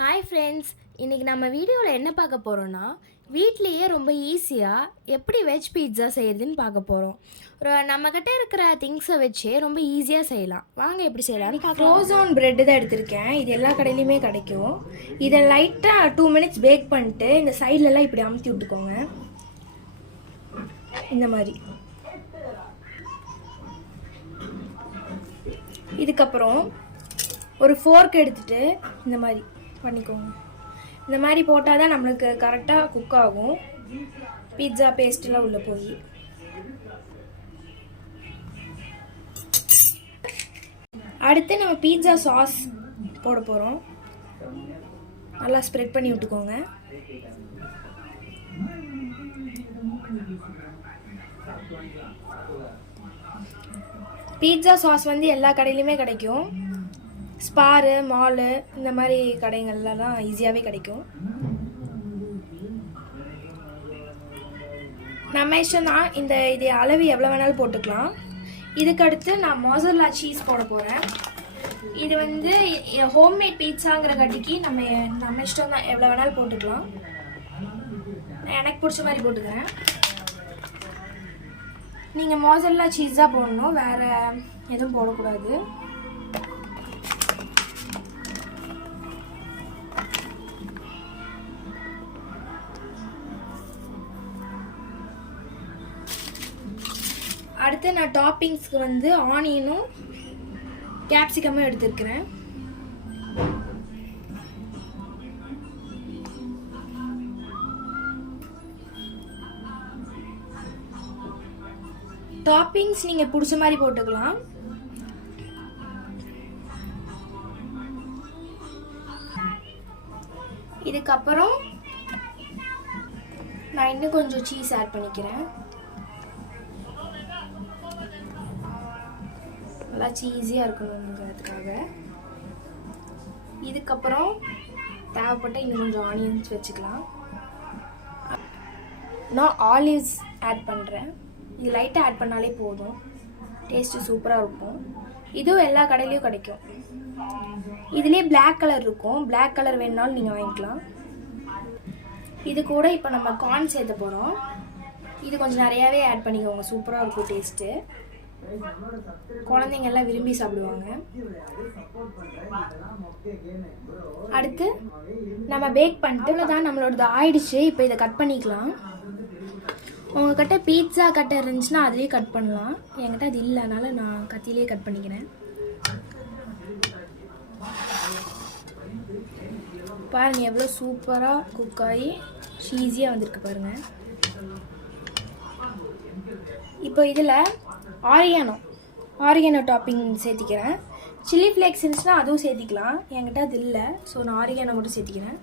Hi friends இன்றைக்கி நம்ம வீடியோவில் என்ன பார்க்க போகிறோன்னா வீட்லேயே ரொம்ப ஈஸியாக எப்படி வெஜ் பீட்சா செய்கிறதுன்னு பார்க்க போகிறோம் ஒரு நம்மக்கிட்ட இருக்கிற திங்ஸை வச்சே ரொம்ப ஈஸியாக செய்யலாம். வாங்க எப்படி செய்யலாம்னு பார்க்கலாம். க்ளோஸ் ப்ரெட் தான் எடுத்திருக்கேன். இது எல்லா கடையிலையுமே கிடைக்கும். இதை லைட்டாக டூ மினிட்ஸ் பேக் பண்ணிட்டு இந்த சைட்லலாம் இப்படி அமுத்தி விட்டுக்கோங்க. இந்த மாதிரி. இதுக்கப்புறம் ஒரு ஃபோர்க் எடுத்துட்டு இந்த மாதிரி. பண்ணிக்கோங்க. இந்த மாதிரி போட்டால் தான் நம்மளுக்கு கரெக்டாக குக் ஆகும். பீட்சா பேஸ்ட்லாம் உள்ளே போய். அடுத்து நம்ம பீட்சா சாஸ் போட போகிறோம் நல்லா ஸ்ப்ரெட் பண்ணி விட்டுக்கோங்க. பீட்சா சாஸ் வந்து எல்லா கடையிலையுமே கிடைக்கும். ஸ்பாரு மாலு இந்த மாதிரி கடைகள்லாம் ஈஸியாகவே கிடைக்கும். நம்ம இஷ்டம் தான் இந்த இது அளவு எவ்வளோ வேணாலும் போட்டுக்கலாம். இதுக்கடுத்து நான் மொசரலா சீஸ் போட போகிறேன் இது வந்து ஹோம்மேட் பீட்சாங்கிற கட்டிக்கு நம்ம நம்ம இஷ்டம் தான் எவ்வளோ வேணாலும் போட்டுக்கலாம். நான் எனக்கு பிடிச்ச மாதிரி போட்டுக்கிறேன். நீங்கள் மொசரலா சீஸ் தான் போடணும் வேறு எதுவும் போடக்கூடாது. அடுத்து நான் டாப்பிங்ஸ்க்கு வந்து ஆனியனும் கேப்சிகமும் எடுத்துருக்கிறேன். டாப்பிங்ஸ் நீங்கள் பிடிச்ச மாதிரி போட்டுக்கலாம். இதுக்கப்புறம் நான் இன்னும் கொஞ்சம் சீஸ் ஆட் பண்ணிக்கிறேன். நல்லா சீஸியாக இருக்கணுங்கிறதுக்காக இதுக்கப்புறம் தேவைப்பட்ட இன்னும் கொஞ்சம் ஆனியன்ஸ் வச்சுக்கலாம். நான் ஆலிவ்ஸ் ஆட் பண்ணுறேன் இது லைட்டாக ஆட் பண்ணாலே போதும். டேஸ்ட்டு சூப்பராக இருக்கும். இதுவும் எல்லா கடையிலையும் கிடைக்கும். இதுலேயே பிளாக் கலர் இருக்கும். பிளாக் கலர் வேணுனாலும் நீங்கள் வாங்கிக்கலாம். இது கூட இப்போ நம்ம கார்ன் சேர்த்த போகிறோம் இது கொஞ்சம் நிறையாவே ஆட் பண்ணிக்கோங்க. சூப்பராக இருக்கும் டேஸ்ட்டு குழந்தைங்க எல்லாம் விரும்பி சாப்பிடுவாங்க. அடுத்து நம்ம பேக் பண்ணிட்டு தான் நம்மளோடது ஆயிடுச்சு. இப்போ இதை கட் பண்ணிக்கலாம். உங்ககிட்ட பீட்சா கட்டர் இருந்துச்சுன்னா அதுலேயே கட் பண்ணலாம். என்கிட்ட அது இல்லை அதனால் நான் கத்திலே கட் பண்ணிக்கிறேன். பாருங்க எவ்வளோ சூப்பராக குக் ஆகி ஈஸியாக வந்திருக்கு பாருங்க. இப்போ இதில் ஆரியானோ ஆரியானோ டாப்பிங் சேர்த்திக்கிறேன். சில்லி ஃப்ளேக்ஸ் இருந்துச்சுன்னா அதுவும் சேர்த்திக்கலாம். என்கிட்ட அது இல்லை. ஸோ நான் ஆரியானோ மட்டும் சேர்த்திக்கிறேன்.